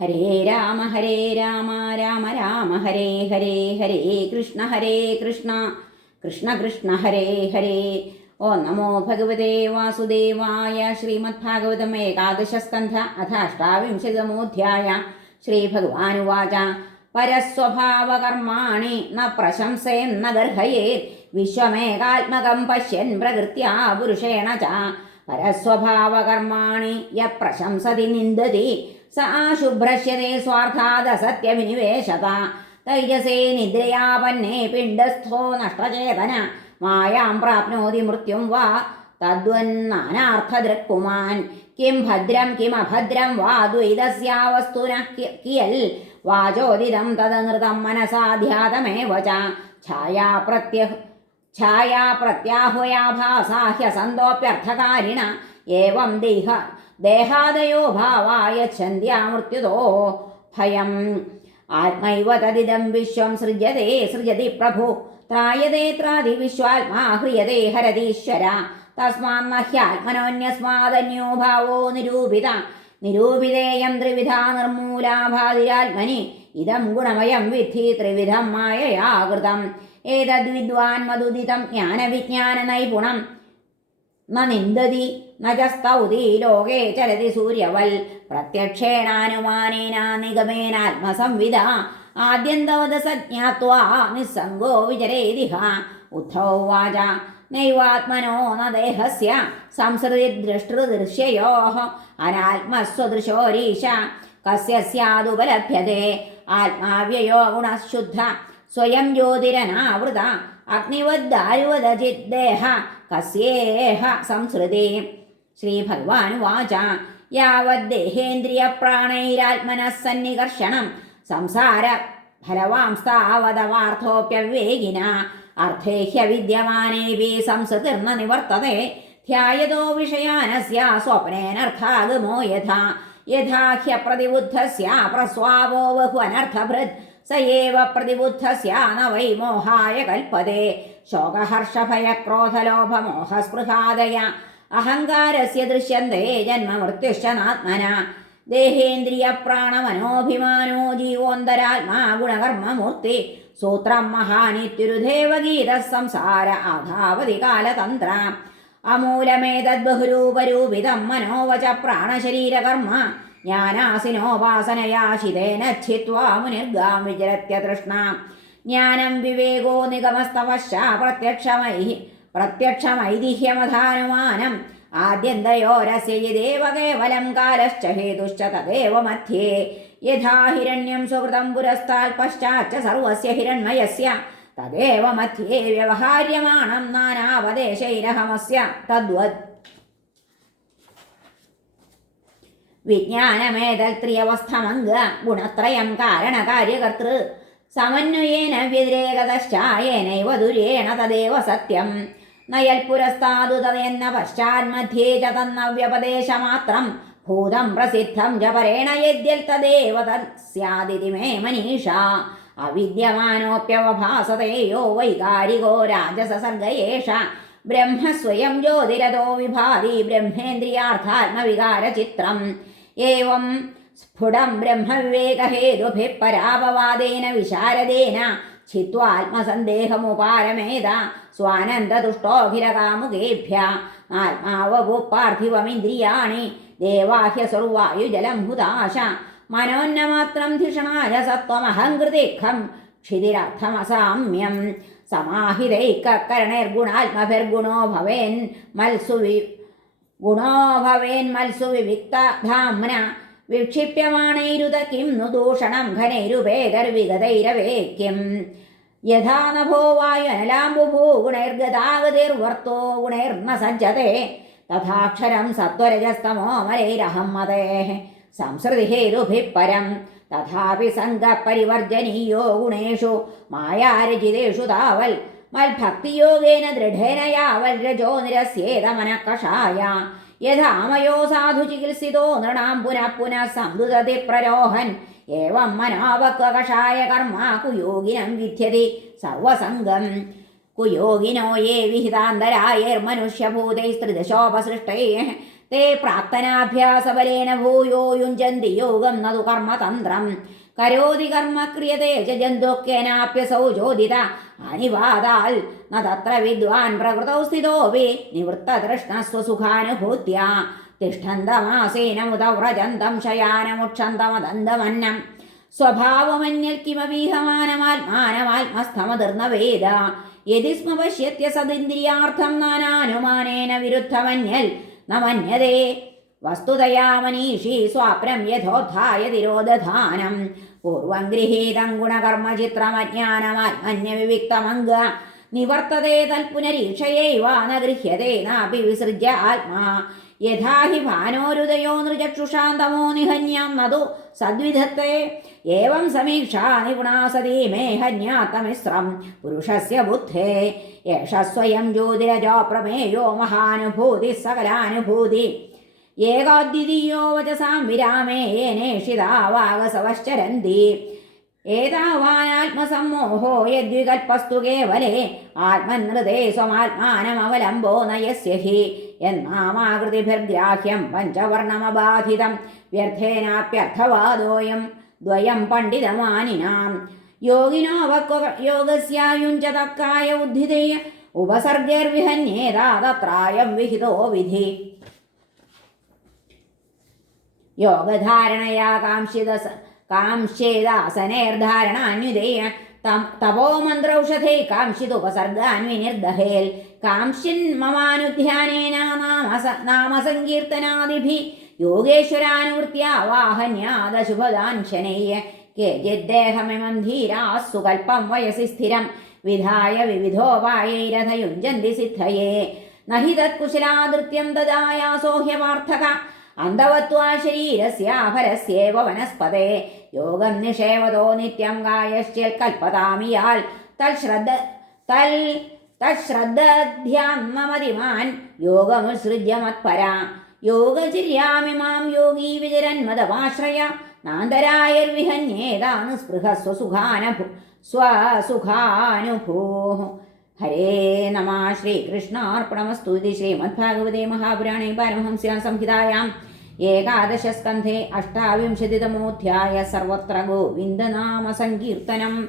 ഹരേ രാമ ഹരേ രാമ രാമ രാമ ഹരേ ഹരേ ഹരേ കൃഷ്ണ ഹരേ കൃഷ്ണ. കൃഷ്ണ കൃഷ്ണ ഹരേ ഹരേ. ഓ നമോ ഭഗവതേ വാസുദേവായ ശ്രീമദ് ഭാഗവതം ഏകാദശസ്കന്ധ അഥ അഷ്ടാവിംശതമോധ്യായ ശ്രീഭഗവാനുവാച. പരസ്വഭാവകർമാണി ന പ്രശംസേം ഗർഹയേ വിശ്വമേകാത്മകം പശ്യൻ പ്രകൃത്യാ പുരുഷേണ ച. പരസ്വഭാവകർമാണി യ നിന്ദതി. സ ആശുഭ്രശ്യത സ്വാർത്ഥാദ സത്യവിനിവേശത തൈജസേ നിദ്രയാപന്നേ പിണ്ഡസ്ഥോ നഷ്ടചേതന. മായാം പ്രാപ്നോതി മൃത്യും വാ. തദ്വന്നാനാർത്ഥദൃക്പുമാൻ കിം ഭദ്രം കിമഭദ്രം വാ. ദ്വൈതസ്യാവസ്തുന കിയൽ. വാചോദിതം തദനൃതം മനസാധ്യാതമേവ ച ഛായാപ്രത്യ ഛായാപ്രത്യാഹുയാഭാസാഹ്യസന്തോപ്യർത്ഥകാരിണ ഏവം ദേഹ ദേഹാദയോ ഭാവായ ഛന്ദ്യാമൃത്യുതോ ഭയം. ആത്മൈവ തദിദം വിശ്വം സൃജതേ സൃജതി പ്രഭു. ത്രായതേ ത്രാതി വിശ്വാത്മാ ഹ്രിയതേ ഹരതീശ്വര. തസ്മാൻ തസ്മാന്മഹ്യാത്മനോന്യസ്മാദന്യോ ഭാവോ നിരൂപിത. നിരൂപിതേയം ത്രിവിധ നിർമൂലാഭാതിരാത്മനി. ഇതം ഗുണമയം വിധി ത്രിവിധം മായയാകൃതം. ഏതദ്വിദ്വാൻ മധുദിതം ജ്ഞാനവിജ്ഞാന നൈപുണം ന നിന്ദതി നജസ്തൗതി ലോകേ ചലതി സൂര്യവൽ. പ്രത്യക്ഷേണാനുമാനേന നിഗമേനാത്മസംവിധ. ആദ്യന്തവത സജ്ഞാത്വാ നിസ്സംഗോ വിചരേതിഹ. ഉദ്ധവാച നൈവാത്മനോ ന ദേഹസ്യ. സംസൃതി ദൃഷ്ടൃദൃശ്യയോ അനാത്മസ്വദൃശോരീശ. കസ്യ സ്യാദുപലഭ്യത്തെ ആത്മാവ്യയോ ഗുണശുദ്ധ. സ്വയം ജ്യോതിരനാവൃത അഗ്നിവദ്ദാരുവദജിദ്ദേഹ കസ്യേഹ സംസൃതി ശ്രീഭഗവാനുവാച യാവദ്ദേഹേന്ദ്രിയപ്രാണൈരാത്മനഃ സന്നികർഷണം. സംസാര ഫലവാംസ്താവതവാർത്ഥോപ്യവിവേകിന അർത്ഥേഹ്യ വിദ്യമാനേവി സംസൃതിർന്ന നിവർത്തതെ. ധ്യായതോ വിഷയാനസ്യ സ്വപ്നേനർത്ഥാഗമോ യഥാ. യഥാഹ്യപ്രതിബുദ്ധസ്യ പ്രസ്വാവോ ബഹു അനർത്ഥഭൃത് പ്രതിബുദ്ധസ്യ ന വൈ മോഹായ കൽപ്പതേ ശോകഹർഷഭയക്രോധലോഭമോഹസ്പൃഹാദയ അഹങ്കാരസ്യ ദൃശ്യന്തേ ജന്മമൃത്യുശ്ച ദേഹേന്ദ്രിയപ്രാണമനോഭിമാനോ ദേഹേന്ദ്രിയ പ്രാണമനോഭിമാനോ ജീവോന്തരാത്മാ ഗുണകർമ്മമൂർത്തി സൂത്രം മഹാനിത്യുരുദേവഗീത സംസാര ആധാവതി കാലതന്ത്ര അമൂലമേതദ്ബഹുരൂപരൂപിതം മനോവച പ്രാണശരീരകർമ്മ ജ്ഞാനാസിനോപാസനയാശിതേന ഛിത്വാ മുനിർഗാം വിചരത്യ തൃഷ്ണ ജ്ഞാനം വിവേകോ നിഗമസ്തവശ പ്രത്യക്ഷമൈ പ്രത്യക്ഷമൈതിഹ്യമധാനുമാനം. ആദ്യന്തയോരസ്യ യദേവ കേവലം കാലശ്ച ഹേതുശ്ച തദേവ മധ്യേ. യഥാ ഹിരണ്യം സുഹൃതം പുരസ്താൽ പശ്ചാച്ച സർവസ്യ ഹിരൺമയസ്യ തദേവ മധ്യേ വ്യവഹാര്യമാണം നാനാവദേശൈരഹമസ്യ. തദ്വത് വിജ്ഞാനമേതത്രിയവസ്ഥമംഗ ഗുണത്രയം കാരണകാര്യകർത്തൃ സമന്വയേന വ്യതിരേകതശ്ചായേനൈവ ദുരേണ തദേവ സത്യം. നയൽ പുരസ്താതു തതെന്ന പശ്ചാന്മധ്യേ ച തന്ന വ്യപദേശമാത്രം ഭൂതം പ്രസിദ്ധം ച പരേണ യദ്യൽ തദേവ തസ്യാദിതി മേ മനീഷ. അവിദ്യമാനോപ്യവഭാസതയോ വൈകാരികോ രാജസസർഗയേഷ ബ്രഹ്മസ്വയം ജ്യോതിരതോ വിഭാതി ബ്രഹ്മേന്ദ്രിയാർത്ഥാത്മവികാരചിത്രം. ഏവം സ്ഫുടം ബ്രഹ്മവിവേകഹേതുഭിः പരാപവാദേന വിശാരദേന ഛിത്വാത്മസന്ദേഹമുപാരമേത സ്വാനന്ദതുഷ്ടോഭിരകാമുകേഭ്യ ആത്മാവഭൂപ്പാർത്ഥിവമിന്ദ്രിയാണി ദേവാഹ്യസുർവായുജലം ഹുതാശ മനോന്നമാത്രം ധിഷണായ സത്വമഹങ്കൃതിഖം ക്ഷിതിരർത്ഥമസാമ്യം സമാഹിതൈക്കരണൈർഗുണാത്മഭിർഗുണോ ഭവേൻ മത്സു വി ഗുണോ ഭവേൻ വിക്ഷിപ്യമാണൈരുത കിം नु ദൂഷണം ഘനൈരുപേകർവിഗതൈരവേക്യം യഥാ നഭോ വായുനലാംബുഭൂ ഗുണൈർഗതാഗതിർവർത്തോ ഗുണൈർന്ന സജ്ജത്തെ തഥാക്ഷരം സത്വരജസ്തമോ മലൈരഹം മതേ സംസൃതിഹേതുഭിः പരം തഥാപി സംഘപരിവർജനീയോ ഗുണേഷു മായാരചിതേഷു താവൽ മൽഭക്തിയോഗേന ദൃഢേന യാവൽ രജോ നിരസ്യേതമനക്കഷായ. യഥാമയോ സാധു ചികിത്സിതോ നൃണാം പുനഃ പുനഃ സംതുതതി പ്രരോഹൻ. ഏവം മനോവക്വകഷായ കർമ്മ കുയോഗിനം വിദ്യതി സർവസംഗം. കുയോഗിനോ യേ വിഹിതാന്തരായേർമനുഷ്യഭൂതൈസ്ത്രിദശോപസൃഷ്ടൈ തേ പ്രാക്തനാഭ്യാസബലേന ഭൂയോ യുഞ്ചന്തി യോഗം നതു കർമ്മതന്ത്രം. കരോതി കർമ്മ ക്രിയതേ ജന്തുക്കേനാപ്യസൗചോദിത ജന്തുക്കേനാപ്യസൗ ചോദിത അനിവാദാൽ നതത്ര തത്ര വിദ്വാൻ പ്രകൃതൗ സ്ഥിതോപി നിവൃത്തതൃഷ്ണസ്വസുഖാനുഭൂത്യ തിഷ്ഠന്തമാസീനമുത വ്രജന്തം ശയാനമുക്ഷന്തമദന്തമന്നം. സ്വഭാവമന്യൽ കിമപീഹമാനമാത്മാനമാത്മസ്ഥമതിർന്ന വേദ യതി സ്മ പശ്യത്യ സദിന്ദ്രിയാർത്ഥം നാനാനുമാനേന വിരുദ്ധമന്യൽ ന मन्यते വസ്തുതയാ മനീഷി സ്വാപ്നം യഥോത്ഥായ തിരോധാനം പൂർവം ഗൃഹീതം ഗുണകർമ്മചിത്രമജ്ഞാനമാത്മന്യവിവിക്തമംഗ നിവർത്തതേ തൽപുനരീക്ഷയൈവ ന ഗൃഹ്യതേ നാപി വിസൃജ്യ ആത്മാ. യഥാ ഹി ഭാനോരുദയോ നൃചക്ഷുഷാന്തമോ നിഹന്യം നതു സദ്വിധത്തെ. ഏവം സമീക്ഷാ നിപുണാ സതീ മേ ഹന്യാത്തമിശ്രം. പുരുഷസ്യ ബുദ്ധേ. യേഷ സ്വയം ജ്യോതിരജോ പ്രമേയോ മഹാനുഭൂതി സകലാനുഭൂതി. ഏകാദ്വിതീയോ വചസാം വിരാമേ യേനേഷിതാവാഗസവശ്ചരന്തി ഏതാവാനാത്മസമ്മോഹോ യദ്വികൽപ്പസ്തു കേവലേ ആത്മനൃതേ സ്വമാത്മാനമവലംബോ നയസ്യ ഹി എന്നാമാകൃതിഭിർഗ്രാഹ്യം പഞ്ചവർണമബാധിതം വ്യർത്ഥേനാപ്യർത്ഥവാദോയം ദ്വയം പണ്ഡിതമാനിനാം. യോഗിനോ യോഗസ്യായുഞ്ചതക്കായ ഉദ്ധിതേയ ഉപസർഗേർവിഹന്യേതാ തത്രായം വിഹിതോ വിധി. യോഗധാരണയാ കാംക്ഷിത കാംക്ഷ്യേദാസനേർധാരണാന്യുദേയ തപോ മന്ത്രൌഷധേ കാംക്ഷിതുപസർഗാൻ വിനിർദഹേൽ കാംക്ഷിൻ മമാനുധ്യാനേന നാമസ നാമസങ്കീർത്തനാദിഭി. യോഗേശ്വരാനുവൃത്യാവാഹന്യാദശുഭദാൻ ശനയ്യ കേചിദ്ദേഹമിമം ധീരാസ്സു കൽപ്പം വയസി സ്ഥിരം. വിധായ വിവിധോപായൈരഥയുഞ്ജന്തി സിദ്ധയേ. നഹി തത്കുശലാദൃത്യം ദദായാസോഹ്യപാർത്ഥക അന്തവത്വാ ശരീരസ്യാഭരസ്യേവ വനസ്പതേ. യോഗം നിഷേവതോ നിത്യം കായശ്ചേൽ കൽപ്പതാമിയാൽ തൽശ്രദ്ധ തൽ തശ്രദ്ധധ്യാന്നമതിമാൻ യോഗമുത്സൃജ്യ മത്പര. യോഗചര്യാമിമാം യോഗീ വിചരന്മതമാശ്രയ നാന്തരായർവിഹന്യേതാന് സ്പൃഹ സ്വസുഖാനഭു സ്വസുഖാനുഭൂ ഹരേ നമ ശ്രീകൃഷ്ണാർപ്പണമസ്തു ശ്രീമദ്ഭാഗവതേ മഹാപുരാണേ പാരമഹംസ്യാം സംഹിതായാം ഏകാദശസ്കന്ധേ അഷ്ടാവിംശതിതമോധ്യായ സർവത്ര ഗോവിന്ദനാമ സങ്കീർത്തനം